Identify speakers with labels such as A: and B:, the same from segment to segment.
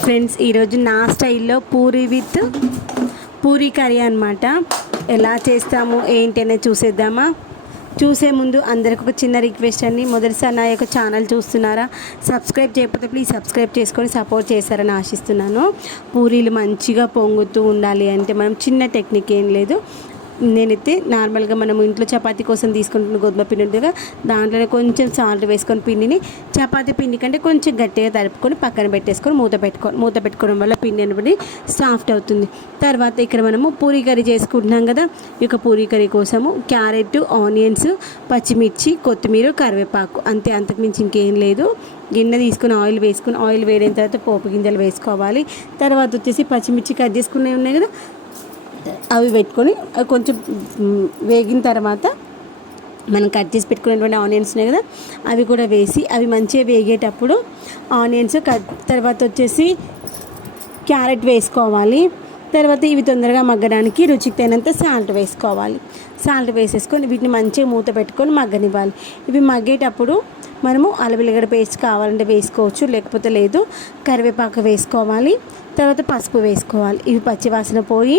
A: Friends ఈరోజు నా స్టైల్లో పూరి విత్ పూరి కర్రీ అనమాట ఎలా చేస్తాము ఏంటి అనేది చూసేద్దామా? చూసే ముందు అందరికి ఒక చిన్న రిక్వెస్ట్ అండి. మొదటిసారి నా యొక్క ఛానల్ చూస్తున్నారా సబ్స్క్రైబ్ చేయకపోతే ప్లీజ్ సబ్స్క్రైబ్ చేసుకొని సపోర్ట్ చేస్తారని ఆశిస్తున్నాను. పూరీలు మంచిగా పొంగుతూ ఉండాలి అంటే మనం చిన్న టెక్నిక్ ఏం లేదు. నేనైతే నార్మల్గా మనం ఇంట్లో చపాతీ కోసం తీసుకుంటున్న గోధుమ పిండి ఉంటుంది కదా దాంట్లోనే కొంచెం సాల్ట్ వేసుకొని పిండిని చపాతీ పిండి కంటే కొంచెం గట్టిగా తడుపుకొని పక్కన పెట్టేసుకొని మూత పెట్టుకోవాలి. మూత పెట్టుకోవడం వల్ల పిండి అనేది సాఫ్ట్ అవుతుంది. తర్వాత ఇక్కడ మనము పూరీ కర్రీ చేసుకుంటున్నాం కదా ఈ యొక్క పూరీ కర్రీ కోసము క్యారెట్ ఆనియన్స్ పచ్చిమిర్చి కొత్తిమీర కరివేపాకు. అంతే అంతకుమించి ఇంకేం లేదు. గిన్నె తీసుకుని ఆయిల్ వేసుకుని ఆయిల్ వేడిన తర్వాత పోపు గింజలు వేసుకోవాలి. తర్వాత వచ్చేసి పచ్చిమిర్చి కట్ చేసుకునేవి ఉన్నాయి కదా అవి పెట్టుకొని అవి కొంచెం వేగిన తర్వాత మనం కట్ చేసి పెట్టుకునేటువంటి ఆనియన్స్ ఉన్నాయి కదా అవి కూడా వేసి అవి మంచిగా వేగేటప్పుడు ఆనియన్స్ కట్ తర్వాత వచ్చేసి క్యారెట్ వేసుకోవాలి. తర్వాత ఇవి తొందరగా మగ్గడానికి రుచికి తగినంత సాల్ట్ వేసుకోవాలి. సాల్ట్ వేసేసుకొని వీటిని మంచిగా మూత పెట్టుకొని మగ్గనివ్వాలి. ఇవి మగ్గేటప్పుడు మనము అలవిలగడ పేస్ట్ కావాలంటే వేసుకోవచ్చు లేకపోతే లేదు. కరివేపాకు వేసుకోవాలి తర్వాత పసుపు వేసుకోవాలి. ఇవి పచ్చివాసన పోయి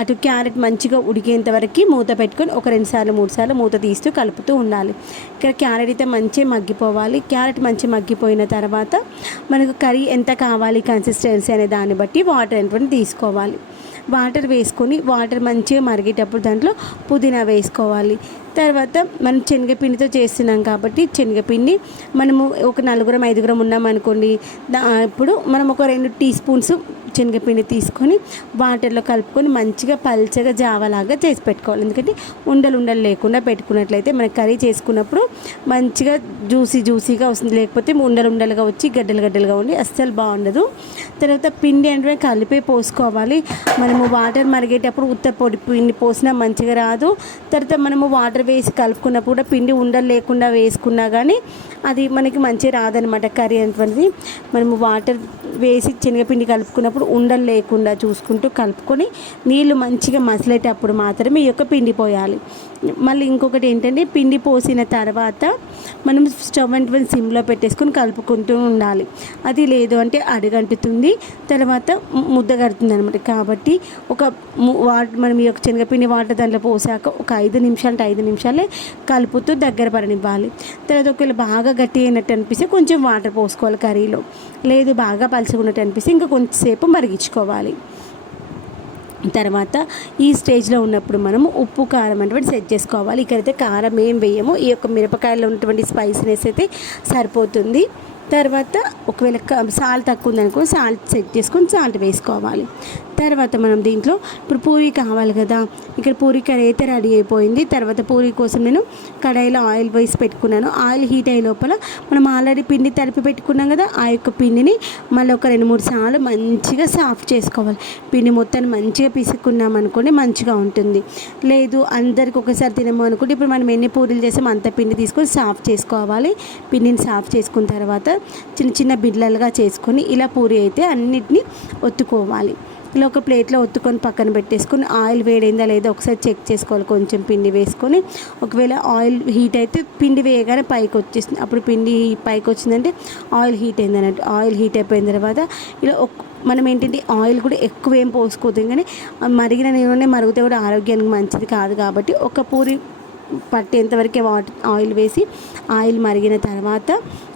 A: అటు క్యారెట్ మంచిగా ఉడికేంత వరకు మూత పెట్టుకొని ఒక రెండు సార్లు మూడు సార్లు మూత తీస్తూ కలుపుతూ ఉండాలి. ఇక్కడ క్యారెట్ అయితే మంచిగా మగ్గిపోవాలి. క్యారెట్ మంచి మగ్గిపోయిన తర్వాత మనకు కర్రీ ఎంత కావాలి కన్సిస్టెన్సీ అనే దాన్ని బట్టి వాటర్ అనేటువంటి తీసుకోవాలి. వాటర్ వేసుకొని వాటర్ మంచిగా మరిగేటప్పుడు దాంట్లో పుదీనా వేసుకోవాలి. తర్వాత మనం శనగపిండితో చేస్తున్నాం కాబట్టి శనగపిండి మనము ఒక నలుగురం ఐదుగురం ఉన్నాం అనుకోండి దా ఇప్పుడు మనం ఒక రెండు టీ స్పూన్స్ శనగపిండి తీసుకొని వాటర్లో కలుపుకొని మంచిగా పల్చగా జావలాగా చేసి పెట్టుకోవాలి. ఎందుకంటే ఉండలు ఉండలు లేకుండా పెట్టుకున్నట్లయితే మన కర్రీ చేసుకున్నప్పుడు మంచిగా జ్యూసీ జ్యూసీగా వస్తుంది. లేకపోతే ఉండలు ఉండలుగా వచ్చి గడ్డలు గడ్డలుగా ఉండి అస్సలు బాగుండదు. తర్వాత పిండి అంటే కలిపే పోసుకోవాలి. మనము వాటర్ మరిగేటప్పుడు ఉత్త పొడి పిండి పోసినా మంచిగా రాదు. తర్వాత మనము వాటర్ వేసి కలుపుకున్నప్పుడు కూడా పిండి ఉండలు లేకుండా వేసుకున్నా కానీ అది మనకి మంచిగా రాదనమాట కర్రీ అనేటువంటిది. మనము వాటర్ వేసి శనగపిండి కలుపుకున్నప్పుడు ఉండలు లేకుండా చూసుకుంటూ కలుపుకొని నీళ్ళు మంచిగా మసిలేటప్పుడు మాత్రమే ఈ యొక్క పిండి పోయాలి. మళ్ళీ ఇంకొకటి ఏంటంటే పిండి పోసిన తర్వాత మనం స్టవ్ అంటే సిమ్లో పెట్టేసుకొని కలుపుకుంటూ ఉండాలి. అది లేదు అంటే అడుగంటుతుంది. తర్వాత ముద్ద కడుతుంది అనమాట కాబట్టి ఒక వాటర్ మనం ఈ యొక్క శనగపిండి వాటర్ దాంట్లో పోసాక ఒక ఐదు నిమిషాలు అంటే ఐదు నిమిషాలే కలుపుతూ దగ్గర పడనివ్వాలి. తర్వాత ఒకవేళ బాగా గట్టి అయినట్టు అనిపిస్తే కొంచెం వాటర్ పోసుకోవాలి కర్రీలో. లేదు బాగా పలుచుకున్నట్టు అనిపిస్తే ఇంకా కొంచెంసేపు మరిగించుకోవాలి. తర్వాత ఈ స్టేజ్లో ఉన్నప్పుడు మనము ఉప్పు కారం అనేటువంటి సెట్ చేసుకోవాలి. ఇక్కడైతే కారం ఏం వేయము. ఈ యొక్క మిరపకాయలో ఉన్నటువంటి స్పైసీనెస్ అయితే సరిపోతుంది. తర్వాత ఒకవేళ సాల్ట్ తక్కువ ఉందనుకో సాల్ట్ సెట్ చేసుకొని సాల్ట్ వేసుకోవాలి. తర్వాత మనం దీంట్లో ఇప్పుడు పూరి కావాలి కదా ఇక్కడ పూరి కర్రీ అయితే రెడీ అయిపోయింది. తర్వాత పూరి కోసం నేను కడాయిలో ఆయిల్ వేసి పెట్టుకున్నాను. ఆయిల్ హీట్ అయ్యే లోపల మనం ఆల్రెడీ పిండి తడిపి పెట్టుకున్నాం కదా ఆ యొక్క పిండిని మళ్ళీ ఒక రెండు మూడు సార్లు మంచిగా సాఫ్ట్ చేసుకోవాలి. పిండి మొత్తాన్ని మంచిగా పిసుకున్నాం అనుకోండి మంచిగా ఉంటుంది. లేదు అందరికి ఒకసారి తినము అనుకుంటే ఇప్పుడు మనం ఎన్ని పూరీలు చేసాం అంత పిండి తీసుకొని సాఫ్ట్ చేసుకోవాలి. పిండిని సాఫ్ట్ చేసుకున్న తర్వాత చిన్న చిన్న బిడ్డలుగా చేసుకొని ఇలా పూరి అయితే అన్నిటినీ ఒత్తుకోవాలి. ఇలా ఒక ప్లేట్లో ఒత్తుకొని పక్కన పెట్టేసుకొని ఆయిల్ వేడైందా లేదా ఒకసారి చెక్ చేసుకోవాలి. కొంచెం పిండి వేసుకొని ఒకవేళ ఆయిల్ హీట్ అయితే పిండి వేయగానే పైకి వచ్చేస్తుంది. అప్పుడు పిండి పైకి వచ్చిందంటే ఆయిల్ హీట్ అయింది అన్నట్టు. ఆయిల్ హీట్ అయిపోయిన తర్వాత ఇలా ఒక్ మనం ఏంటంటే ఆయిల్ కూడా ఎక్కువ ఏం పోసుకోవద్దు కానీ మరిగిన నూనె మరిగితే కూడా ఆరోగ్యానికి మంచిది కాదు కాబట్టి ఒక పూరి పట్టేంతవరకే వాటర్ ఆయిల్ వేసి ఆయిల్ మరిగిన తర్వాత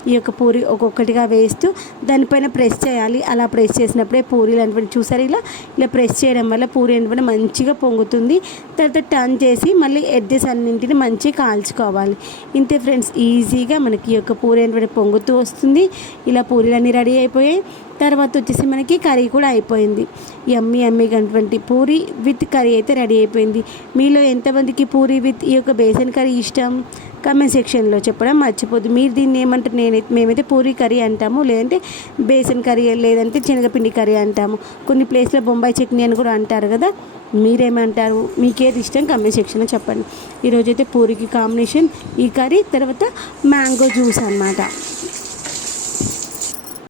A: ఈ యొక్క పూరి ఒక్కొక్కటిగా వేస్తూ దానిపైన ప్రెస్ చేయాలి. అలా ప్రెస్ చేసినప్పుడే పూరీలు అనేటువంటి చూసారు ఇలా? ఇలా ప్రెస్ చేయడం వల్ల పూరి అనేటువంటి మంచిగా పొంగుతుంది. తర్వాత టర్న్ చేసి మళ్ళీ ఎడ్జెస్ అన్నింటిని మంచిగా కాల్చుకోవాలి. ఇంతే ఫ్రెండ్స్ ఈజీగా మనకి ఈ యొక్క పూరి అనేటువంటి పొంగుతూ వస్తుంది. ఇలా పూరీలన్నీ రెడీ అయిపోయాయి. తర్వాత వచ్చేసి మనకి కర్రీ కూడా అయిపోయింది. ఎమ్మి ఎమ్మిగా అటువంటి పూరి విత్ కర్రీ అయితే రెడీ అయిపోయింది. మీలో ఎంతమందికి పూరి విత్ ఈ యొక్క బేసన్ కర్రీ ఇష్టం? కామెంట్ సెక్షన్లో చెప్పడం మర్చిపోద్దు. మీరు దీన్ని ఏమంటారు? నేనైతే మేమైతే పూరి కర్రీ అంటాము లేదంటే బేసన్ కర్రీ లేదంటే శనగపిండి కర్రీ అంటాము. కొన్ని ప్లేస్లో బొంబాయి చట్నీ అని కూడా అంటారు కదా మీరేమంటారు? మీకేది ఇష్టం కమెంట్ సెక్షన్లో చెప్పండి. ఈరోజైతే పూరికి కాంబినేషన్ ఈ కర్రీ తర్వాత మ్యాంగో జ్యూస్ అన్నమాట.